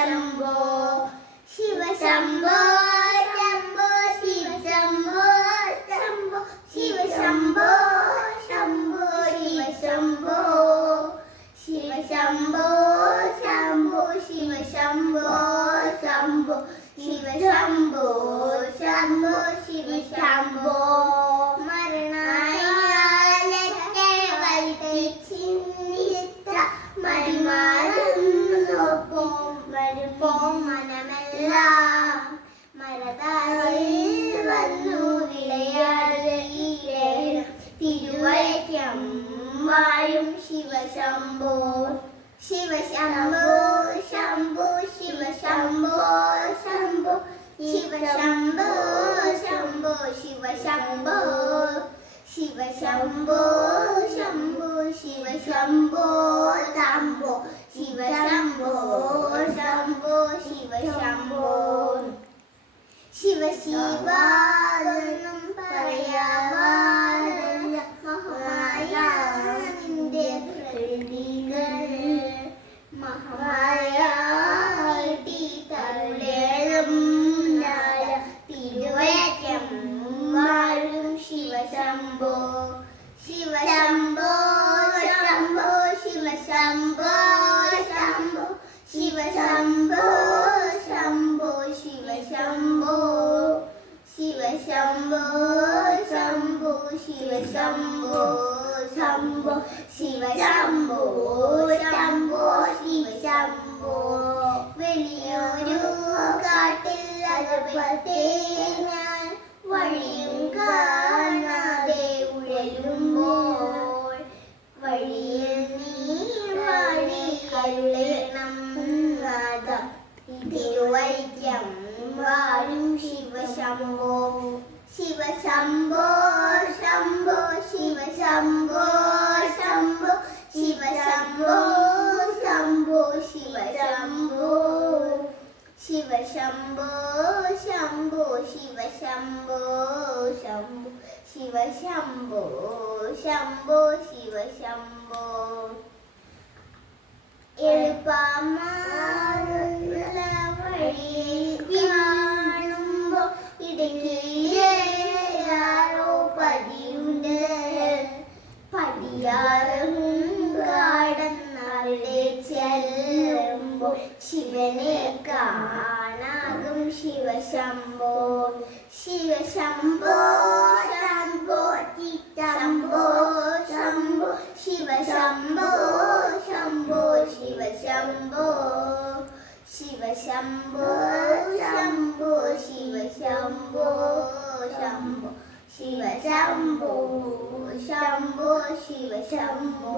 ശംഭോ ശിവ ശംഭോ ശംഭോ ശിവ ശംഭോ ശംഭോ ശിവ ശംഭോ ശംഭോ ശിവ ശംഭോ ശിവ ശംഭോ ശംഭോ ശിവ ശംഭോ ശംഭോ ശിവ ശംഭോ ശംഭോ ശിവ ശംഭോ മരണാലത്തെ വലിച്ചിന്നിത്ര മരിമാറുമ്പോ മനമെല്ലാം മരതാരിൽ വന്നു വിളയാടീരേണം തിരുവൈക്കം വാഴും ശിവശംഭോ ശിവശംഭോ ശംഭോ ശിവശംഭോ ശംഭോ ശിവശംഭോ ശംഭോ ശിവശംഭോ ശിവശംഭോ ശംഭോ ശിവശംഭോ ശംഭോ ശിവശംഭോ ശംഭോ ശിവശംഭോ ശിവ ശിവാതൊന്നും പറയാവാതല്ല മഹാമായ നിന്റെ പ്രകൃതികൾ മഹാമായ തരുളേളം നാള തിരുവയറ്റം വാഴും ശിവശംഭോ ശിവശംഭോ ശംഭോ ശിവശംഭോ ശംഭോ ശിവശംഭോ ശംഭോ ശിവശംഭോ ശിവശംഭോ ശംഭോ ശിവശംഭോ ശംഭോ ശിവശംഭോ ശംഭോ ശിവശംഭോ വലിയൊരു കാട്ടിൽ അകപ്പെട്ടേ ഞാൻ വഴിയും കാണാതെ ഉഴലുമ്പോൾ വഴിയിൽ നീ വാഴി കരുളണം നാഥ തിരുവൈക്കം വാഴും ശിവശംഭോ ശിവശംഭോ ശംഭോ ശിവശംഭോ ശംഭോ ശിവശംഭോ ശംഭോ ശിവശംഭോ ശിവശംഭോ ശംഭോ ശിവശംഭോ ശംഭോ ശിവശംഭോ ശംഭോ ശിവശംഭോ എളുപ്പമാറുള്ള വഴി കാണുമ്പോ ഇടയ്ക്കാരോ പതിയുണ്ട് പടിയാറും കടന്നവിടെ ചെല്ലുമ്പോൾ ശിവനെ കാണാകും ശിവശംഭോ ശിവശംഭോ ശംഭോ ശംഭോ ശംഭോ ശിവശംഭോ ശംഭോ ശിവശംഭോ ശിവശംഭോ ശംഭോ ശിവശംഭോ ശംഭോ ശിവശംഭോ ശംഭോ ശിവശംഭോ